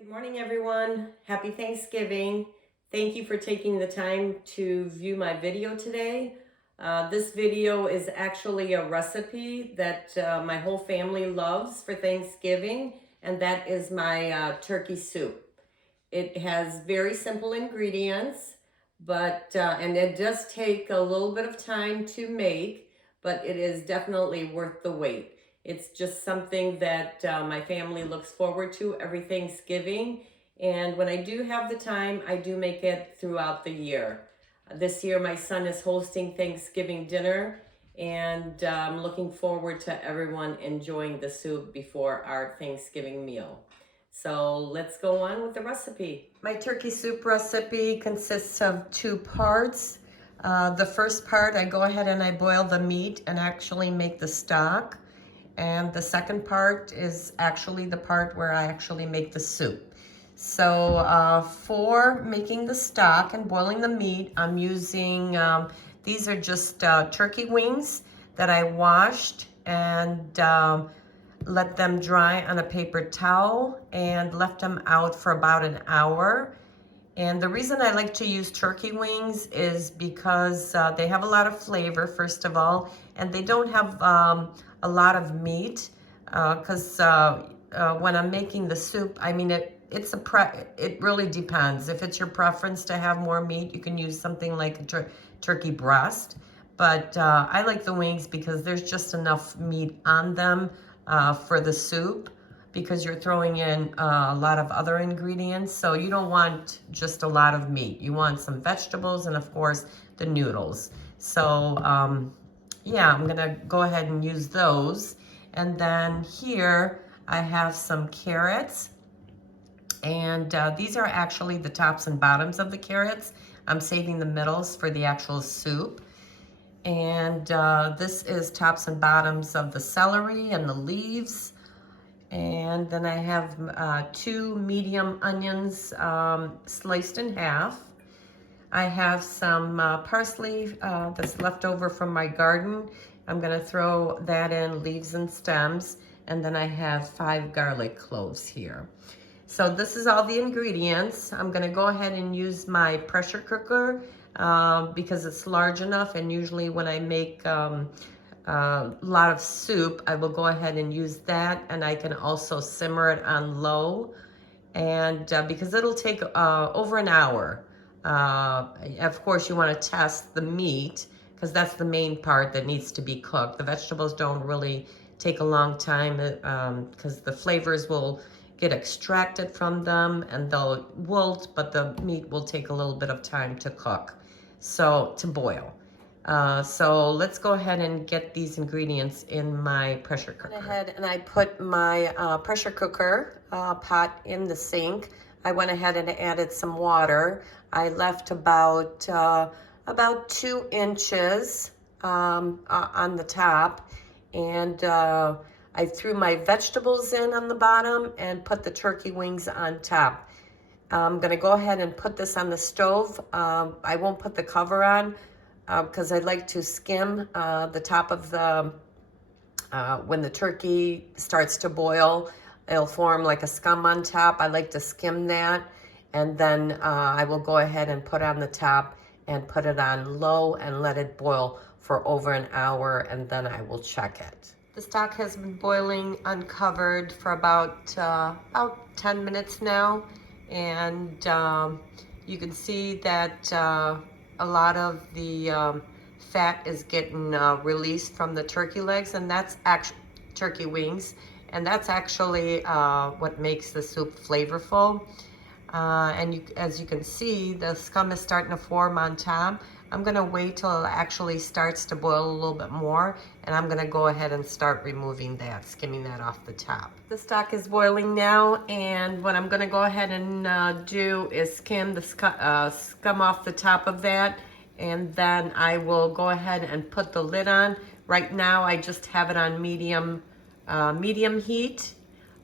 Good morning, everyone. Happy Thanksgiving. Thank you for taking the time to view my video today. This video is actually a recipe that my whole family loves for Thanksgiving, and that is my turkey soup. It has very simple ingredients, but and it does take a little bit of time to make, but it is definitely worth the wait. It's just something that my family looks forward to every Thanksgiving. And when I do have the time, I do make it throughout the year. This year, my son is hosting Thanksgiving dinner, and I'm looking forward to everyone enjoying the soup before our Thanksgiving meal. So let's go on with the recipe. My turkey soup recipe consists of two parts. The first part, I go ahead and I boil the meat and actually make the stock. And the second part is actually the part where I actually make the soup. So for making the stock and boiling the meat, I'm using, these are just turkey wings that I washed and let them dry on a paper towel and left them out for about an hour. And the reason I like to use turkey wings is because they have a lot of flavor, first of all, and they don't have a lot of meat. Because when I'm making the soup, I mean, it really depends. If it's your preference to have more meat, you can use something like a turkey breast. But I like the wings because there's just enough meat on them for the soup, because you're throwing in a lot of other ingredients. So you don't want just a lot of meat. You want some vegetables and of course the noodles. So yeah, I'm gonna go ahead and use those. And then here I have some carrots. And these are actually the tops and bottoms of the carrots. I'm saving the middles for the actual soup. And this is tops and bottoms of the celery and the leaves. And then I have two medium onions sliced in half. I have some parsley that's left over from my garden. I'm gonna throw that in, leaves and stems. And then I have 5 garlic cloves here. So this is all the ingredients. I'm gonna go ahead and use my pressure cooker because it's large enough, and usually when I make a lot of soup, I will go ahead and use that, and I can also simmer it on low, and because it'll take over an hour. Of course, you want to test the meat because that's the main part that needs to be cooked. The vegetables don't really take a long time because the flavors will get extracted from them and they'll wilt, but the meat will take a little bit of time to cook, so to boil. So let's go ahead and get these ingredients in my pressure cooker. I went ahead and I put my pressure cooker pot in the sink. I went ahead and added some water. I left about 2 inches on the top, and I threw my vegetables in on the bottom and put the turkey wings on top. I'm gonna go ahead and put this on the stove. I won't put the cover on because I'd like to skim the top of the, when the turkey starts to boil, it'll form like a scum on top. I like to skim that, and then I will go ahead and put on the top and put it on low and let it boil for over an hour, and then I will check it. The stock has been boiling uncovered for about 10 minutes now, and you can see that a lot of the fat is getting released from the turkey legs, and that's actually turkey wings, and that's actually what makes the soup flavorful. And as you can see, the scum is starting to form on top. I'm gonna wait till it actually starts to boil a little bit more, and I'm gonna go ahead and start removing that, skimming that off the top. The stock is boiling now, and what I'm gonna go ahead and do is skim the scum off the top of that, and then I will go ahead and put the lid on. Right now, I just have it on medium heat.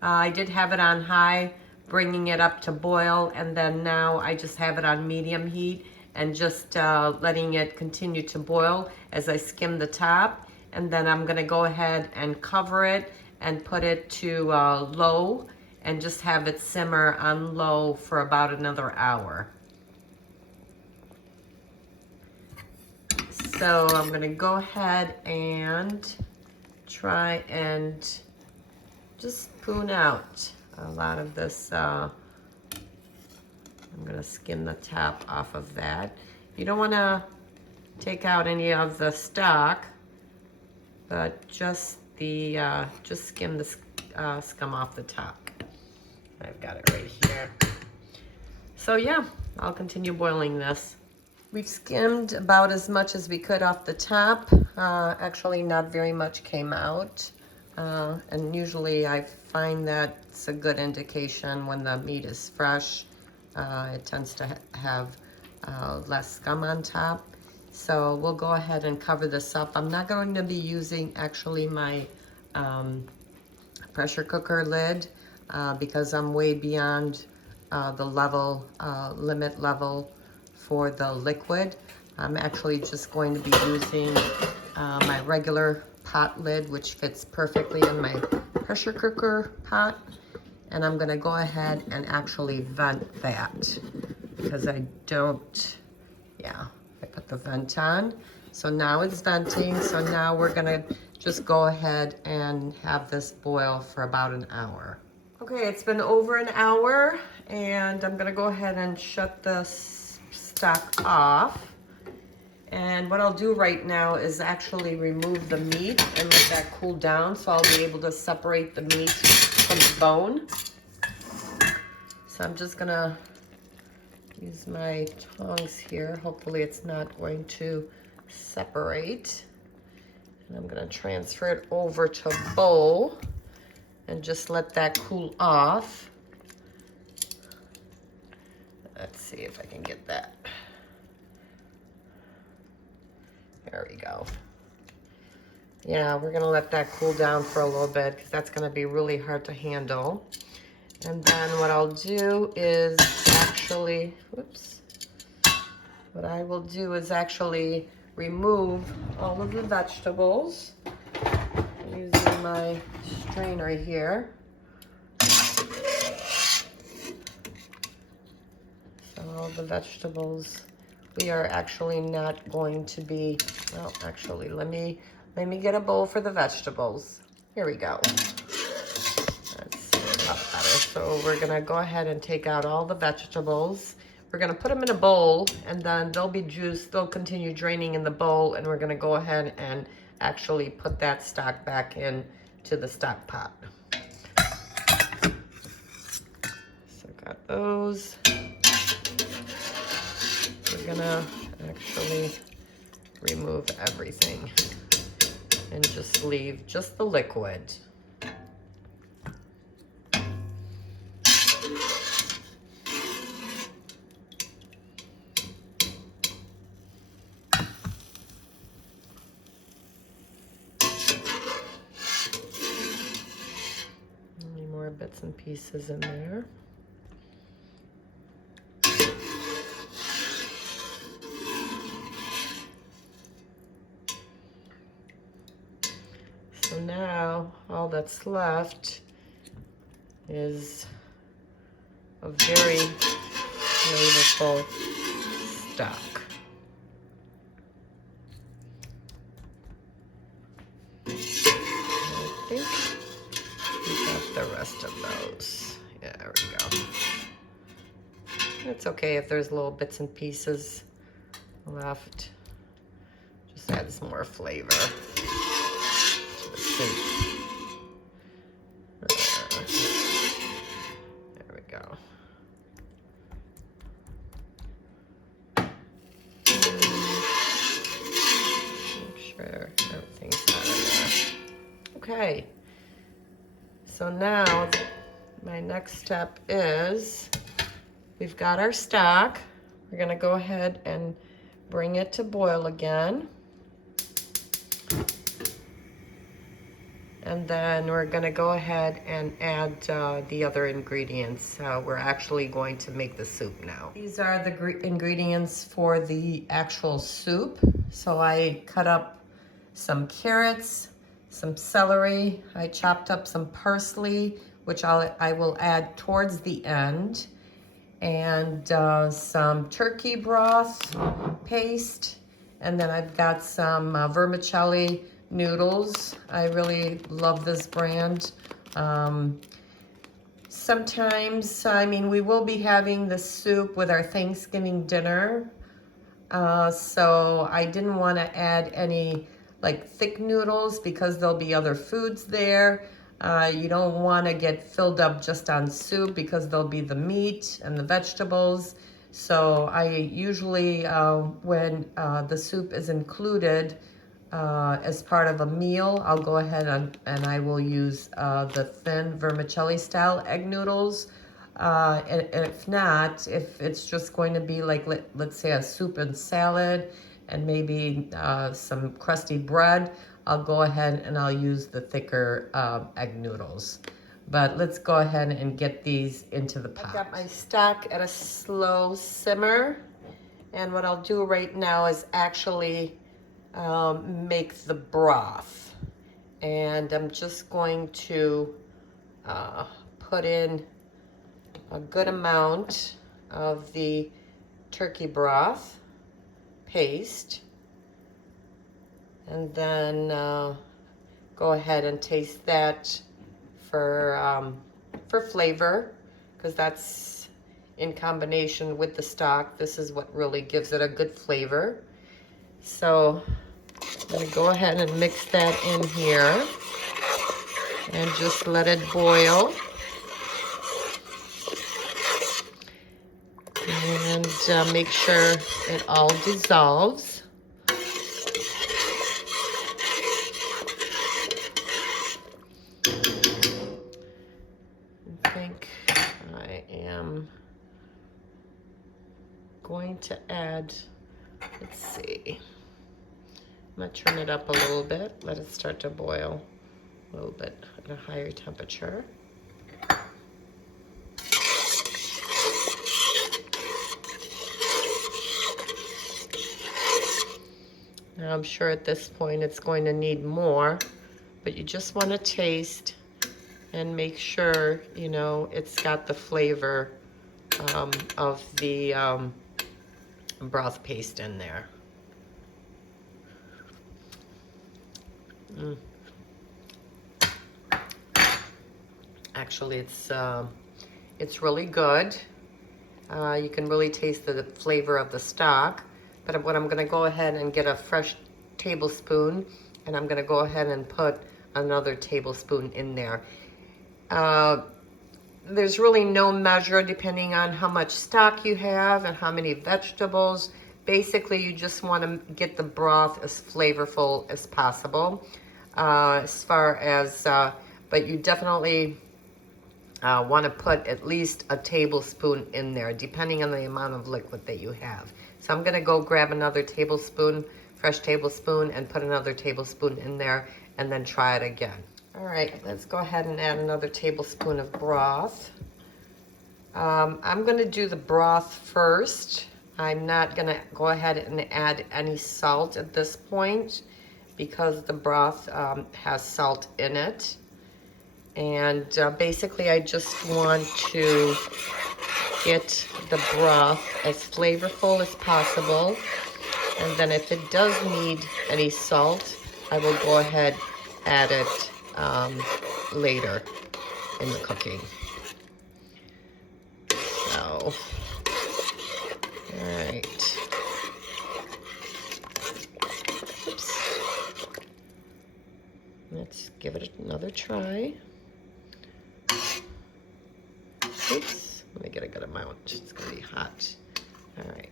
I did have it on high, bringing it up to boil, and then now I just have it on medium heat and just letting it continue to boil as I skim the top. And then I'm gonna go ahead and cover it and put it to low and just have it simmer on low for about another hour. So I'm gonna go ahead and try and just spoon out a lot of this. I'm gonna skim the top off of that. You don't wanna take out any of the stock, but just skim the scum off the top. I've got it right here. So yeah, I'll continue boiling this. We've skimmed about as much as we could off the top. Actually, not very much came out. And usually I find that's a good indication when the meat is fresh. It tends to have less scum on top. So we'll go ahead and cover this up. I'm not going to be using actually my pressure cooker lid because I'm way beyond the limit level for the liquid. I'm actually just going to be using my regular pot lid, which fits perfectly in my pressure cooker pot. And I'm gonna go ahead and actually vent that because I don't, yeah, I put the vent on. So now it's venting. So now we're gonna just go ahead and have this boil for about an hour. Okay, it's been over an hour and I'm gonna go ahead and shut the stock off. And what I'll do right now is actually remove the meat and let that cool down so I'll be able to separate the meat from the bone. So I'm just gonna use my tongs here. Hopefully it's not going to separate. And I'm gonna transfer it over to a bowl and just let that cool off. Let's see if I can get that. There we go. Yeah, we're gonna let that cool down for a little bit because that's gonna be really hard to handle. And then what I'll do is actually, what I will do is actually remove all of the vegetables using my strainer here. So all the vegetables, we are actually not going to be, well, actually, let me get a bowl for the vegetables. Here we go. That's a lot better. So we're gonna go ahead and take out all the vegetables. We're gonna put them in a bowl and then they'll be juiced, they'll continue draining in the bowl, and we're gonna go ahead and actually put that stock back in to the stock pot. So got those. We're gonna actually remove everything and just leave just the liquid. Any more bits and pieces in there. So now all that's left is a very flavorful stock. I think we got the rest of those. Yeah, there we go. It's okay if there's little bits and pieces left. Just adds more flavor to the soup. There we go. Make sure everything's out of there. Okay. So now my next step is we've got our stock. We're gonna go ahead and bring it to boil again. And then we're gonna go ahead and add the other ingredients. We're actually going to make the soup now. These are the ingredients for the actual soup. So I cut up some carrots, some celery. I chopped up some parsley which I will add towards the end, and some turkey broth paste, and then I've got some vermicelli noodles. I really love this brand. Sometimes, I mean, we will be having the soup with our Thanksgiving dinner, so I didn't want to add any like thick noodles because there'll be other foods there. You don't want to get filled up just on soup because there'll be the meat and the vegetables. So I usually, when the soup is included as part of a meal, I'll go ahead and I will use the thin vermicelli style egg noodles. And if not, if it's just going to be like, let's say a soup and salad and maybe some crusty bread, I'll go ahead and I'll use the thicker egg noodles. But let's go ahead and get these into the pot. I've got my stock at a slow simmer. And what I'll do right now is actually make the broth. And I'm just going to put in a good amount of the turkey broth paste, and then go ahead and taste that for flavor, because that's in combination with the stock. This is what really gives it a good flavor. So I'm gonna go ahead and mix that in here and just let it boil. And make sure it all dissolves. I think I am going to add, let's see, I'm going to turn it up a little bit, let it start to boil a little bit at a higher temperature. Now I'm sure at this point it's going to need more, but you just want to taste and make sure, you know, it's got the flavor of the broth paste in there. Actually, it's really good. You can really taste the flavor of the stock. But what I'm going to go ahead and get a fresh tablespoon, and I'm going to go ahead and put another tablespoon in there. There's really no measure depending on how much stock you have and how many vegetables. Basically, you just want to get the broth as flavorful as possible. As far as, but you definitely want to put at least a tablespoon in there, depending on the amount of liquid that you have. So I'm going to go grab another tablespoon, fresh tablespoon, and put another tablespoon in there, and then try it again. All right, let's go ahead and add another tablespoon of broth. I'm going to do the broth first. I'm not going to go ahead and add any salt at this point because the broth has salt in it. And basically, I just want to get the broth as flavorful as possible. And then if it does need any salt, I will go ahead add it later in the cooking. So, all right. Oops. Let's give it another try. Oops, let me get a good amount. It's gonna be hot. All right.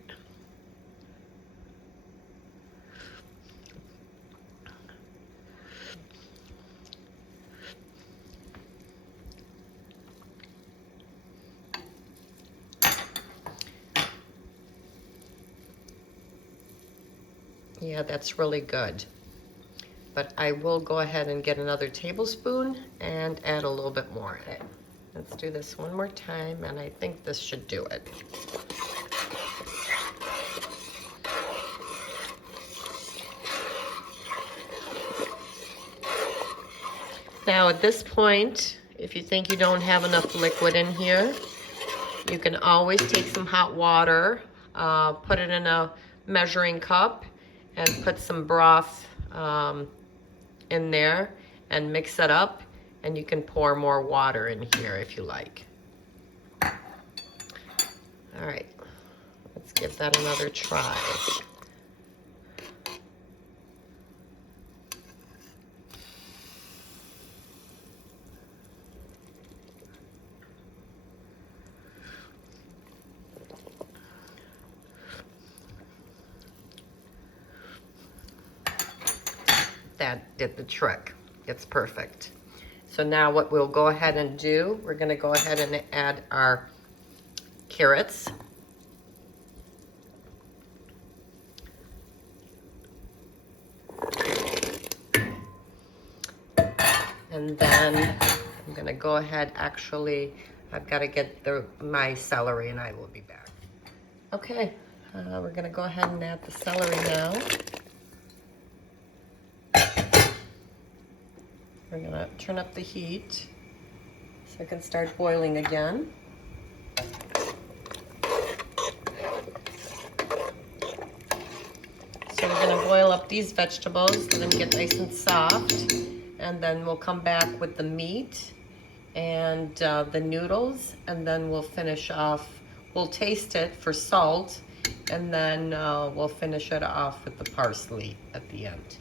Yeah, that's really good. But I will go ahead and get another tablespoon and add a little bit more. Okay. Let's do this one more time, and I think this should do it. Now at this point, If you think you don't have enough liquid in here, you can always take some hot water, put it in a measuring cup, and put some broth in there and mix it up, and you can pour more water in here if you like. All right, let's give that another try. That did the trick. It's perfect. So now what we'll go ahead and do, we're gonna go ahead and add our carrots. And then I'm gonna go ahead, actually, I've gotta get my celery and I will be back. Okay, we're gonna go ahead and add the celery now. We're gonna turn up the heat so it can start boiling again. So we're gonna boil up these vegetables, let them get nice and soft, and then we'll come back with the meat and the noodles, and then we'll finish off, we'll taste it for salt, and then we'll finish it off with the parsley at the end.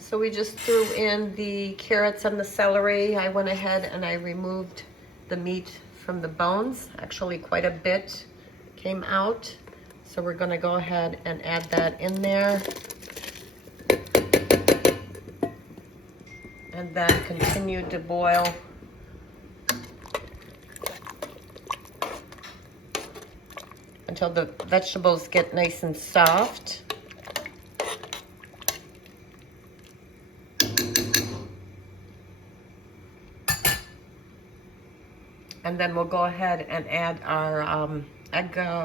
So we just threw in the carrots and the celery. I went ahead and I removed the meat from the bones. Actually, quite a bit came out. So we're gonna go ahead and add that in there. And then continue to boil until the vegetables get nice and soft. And then we'll go ahead and add our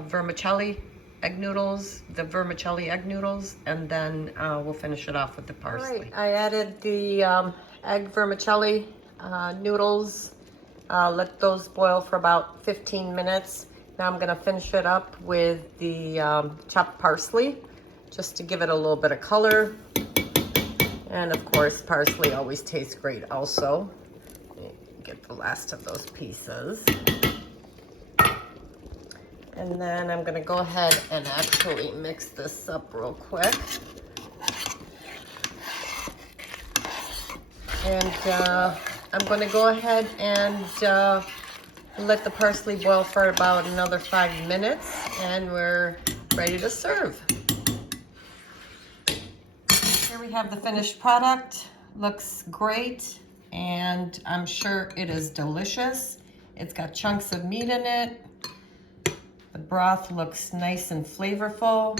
vermicelli egg noodles, the vermicelli egg noodles, and then we'll finish it off with the parsley. All right, I added the egg vermicelli noodles. Let those boil for about 15 minutes. Now I'm gonna finish it up with the chopped parsley, just to give it a little bit of color. And of course, parsley always tastes great also. Get the last of those pieces. And then I'm gonna go ahead and actually mix this up real quick. And I'm gonna go ahead and let the parsley boil for about another 5 minutes, and we're ready to serve. Here we have the finished product. Looks great, and I'm sure it is delicious. It's got chunks of meat in it. The broth looks nice and flavorful.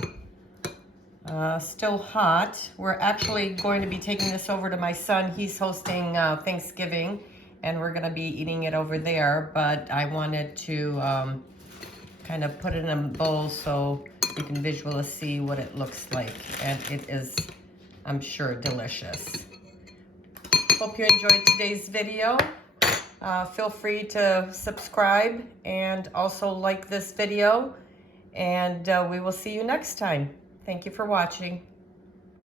Still hot. We're actually going to be taking this over to my son. He's hosting Thanksgiving, and we're gonna be eating it over there, but I wanted to kind of put it in a bowl so you can visually see what it looks like. And it is, I'm sure, delicious. Hope you enjoyed today's video. Feel free to subscribe and also like this video, and we will see you next time. Thank you for watching.